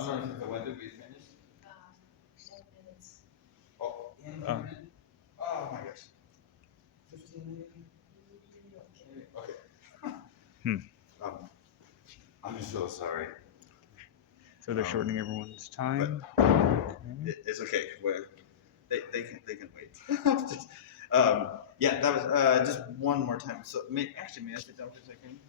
Oh, no, no, when did we finish? 10 minutes. Oh, in a minute? Oh my gosh. 15 minutes? Okay. I'm so sorry. So they're shortening everyone's time. It's okay. They can wait. Just, yeah, that was just one more time. So actually, may I sit down for a second?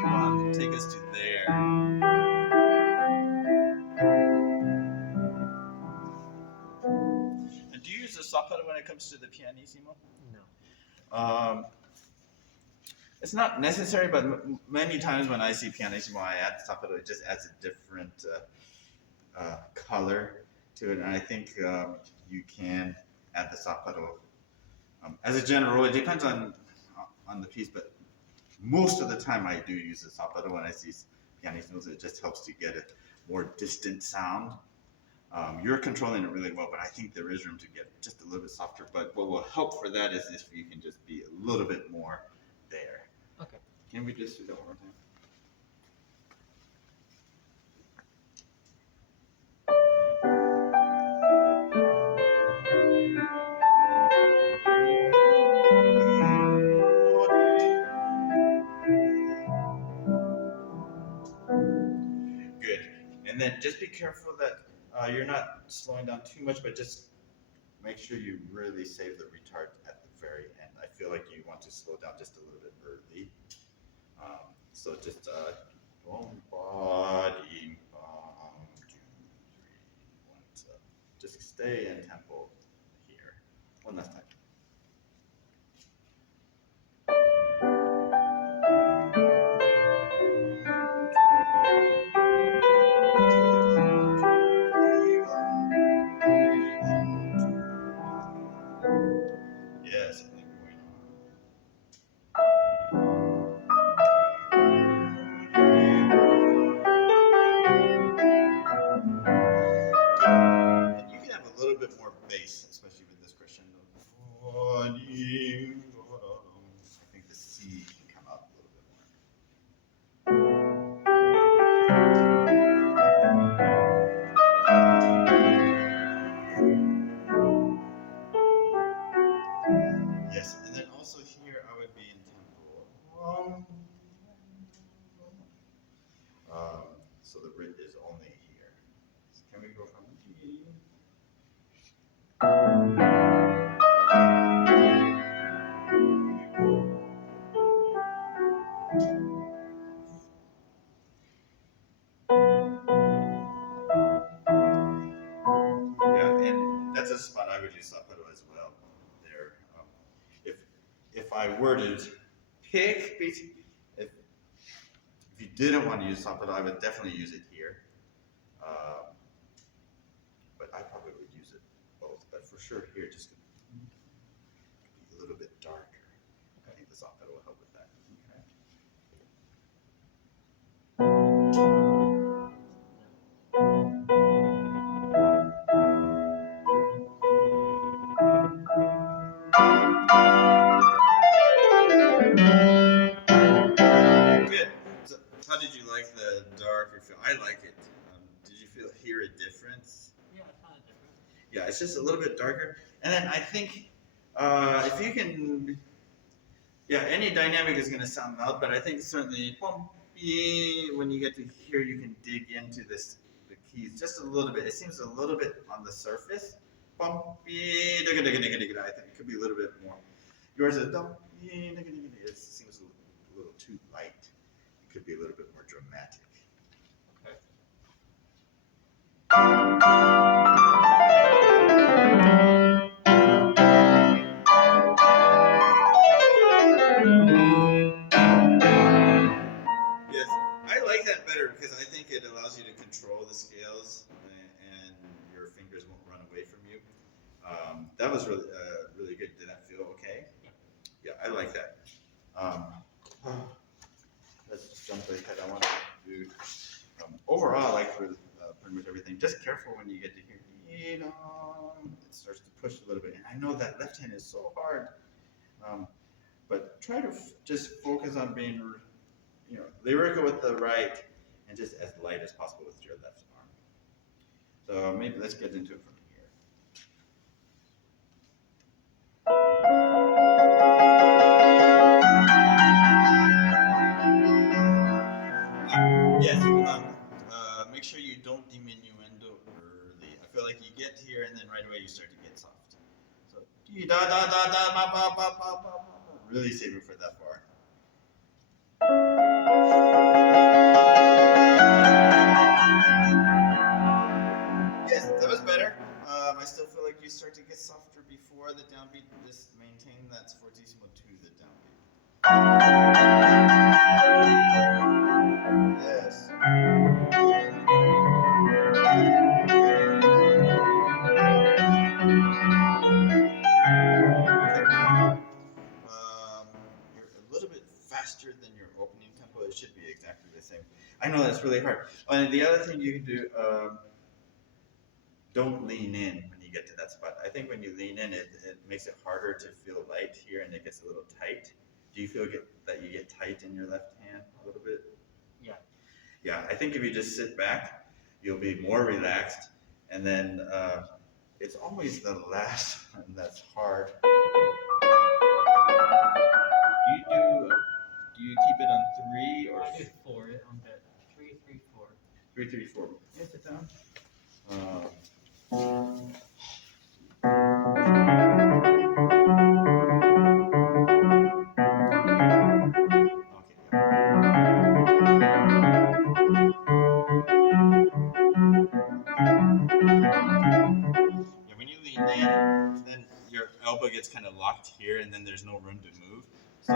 Come on, take us to there. And do you use the saw pedal when it comes to the pianissimo? No. It's not necessary, but many times when I see pianissimo, I add the saw pedal. It just adds a different color to it, and I think you can add the saw pedal. As a general rule, it depends on the piece, but most of the time I do use the saw pedal when I see pianissimos. It just helps to get a more distant sound. You're controlling it really well, but I think there is room to get just a little bit softer. But what will help for that is if you can just be a little bit more there. Okay. Can we just do that one more time? Good. And then just be careful that you're not slowing down too much, but just make sure you really save the retard at the very end. I feel like you want to slow down just a little bit early. So just boom, body, 2, 3, 1, just stay in tempo here. One last time. Yes, I think we're going on. And you can have a little bit more bass, especially with this crescendo. I think the C can come out a little bit more. Yes, and then also here I would be in tempo. So the grid is only here. So can we go from G? Yeah, and that's a spot I would use saw pedal as well. There, if I were to pick, if you didn't want to use saw pedal, I would definitely use it here. But I probably would use it both. But for sure here, just be a little bit darker. I think the saw pedal will help with that. Okay. Good. So, how did you like the darker feel? I like it. Did you hear a difference? Yeah, it's kind of different. Yeah, it's just a little bit darker. And then I think if you can, yeah, any dynamic is going to sound loud, but I think certainly when you get to here, you can dig into the keys just a little bit. It seems a little bit on the surface. I think it could be a little bit more. Yours is it seems a little too light. It could be a little bit more dramatic. Okay. Yes, I like that better because I think it allows you to control the scales and your fingers won't run away from you. That was really good. Did that feel okay? Yeah, I like that. Let's jump ahead. I want to do overall, I like for happen with everything. Just careful when you get to here. It starts to push a little bit. And I know that left hand is so hard. But try to just focus on being, lyrical with the right and just as light as possible with your left arm. So maybe let's get into it from here. Yes, make sure you don't diminuendo early. I feel like you get here and then right away you start to get soft. So da da da da ba ba ba ba ba. Really save it for that bar. Yes, that was better. I still feel like you start to get softer before the downbeat. Just maintain that fortissimo to the downbeat. Yes. You're a little bit faster than your opening tempo. It should be exactly the same. I know that's really hard. And the other thing you can do, don't lean in when you get to that spot. I think when you lean in, it makes it harder to feel light here, and it gets a little tight. Do you feel that you get tight in your left hand a little bit? Yeah. Yeah, I think if you just sit back, you'll be more relaxed, and then it's always the last one that's hard. Do you keep it on 3 or? I do 4 on the 3, 3, 4. 3, 3, 4. Yes, sit down. When you lean in, then your elbow gets kind of locked here, and then there's no room to move. So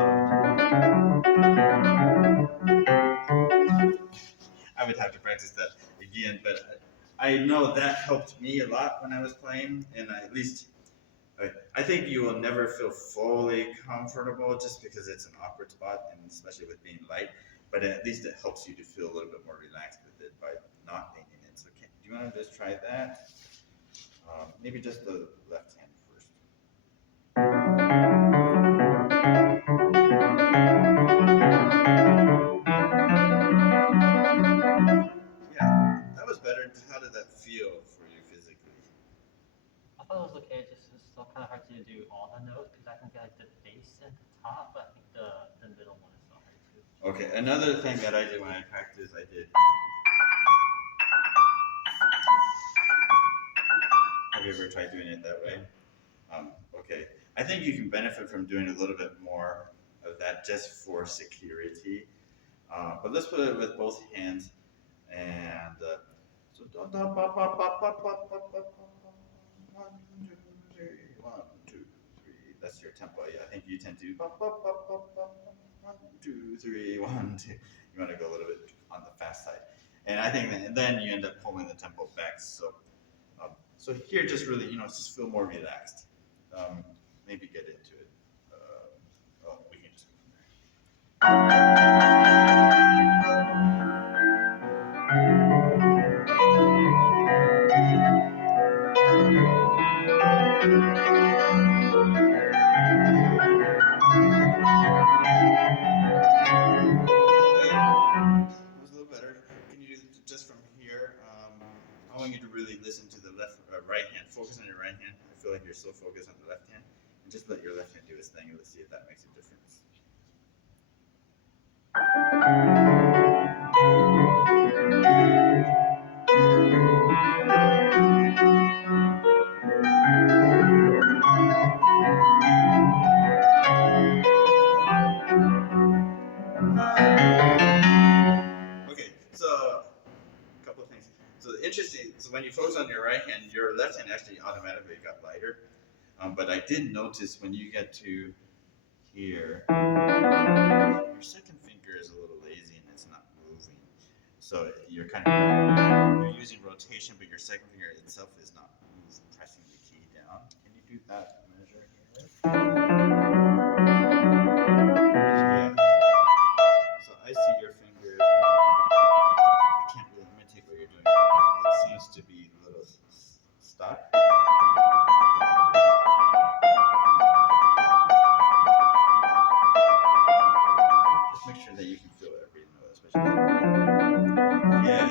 I would have to practice that again, but I know that helped me a lot when I was playing, and I think you will never feel fully comfortable just because it's an awkward spot, and especially with being light. But at least it helps you to feel a little bit more relaxed with it by not leaning in. So, do you want to just try that? Maybe just the left hand first. Yeah, that was better. How did that feel for you physically? I thought it was okay. It's still kind of hard to do all the notes because I can get like the bass at the top, but I think the middle one is still hard too. Okay, another thing that I did when I practiced, I did. Have you ever tried doing it that way? Okay, I think you can benefit from doing a little bit more of that just for security. But let's put it with both hands, and so 1, 2, 3. That's your tempo. Yeah, I think you tend to 1, 2, 3, 1, 2. You want to go a little bit on the fast side, and I think then you end up pulling the tempo back. So here, just really, just feel more relaxed. Maybe get into it. We can just go from That was a little better. Can you do just from here? I want you to really listen to the right hand. Focus on your right hand. I feel like you're so focused on the left hand. And just let your left hand do its thing, and let's see if that makes a difference. Okay, so a couple of things. So interesting. So when you focus on your right hand, your left hand actually automatically got lighter. But I did notice when you get to here, your second finger is a little lazy and it's not moving. So you're you're using rotation, but your second finger itself is not pressing the key down. Can you do that measure here? Yeah. So I see your fingers. I can't really imitate what you're doing. It seems to be a little stuck. Just make sure that you can feel every note, especially. Yes.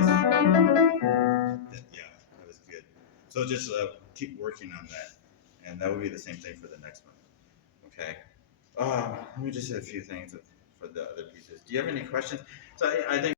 Yeah, that was good. So just keep working on that, and that will be the same thing for the next one. Okay. Let me just say a few things for the other pieces. Do you have any questions? So I think.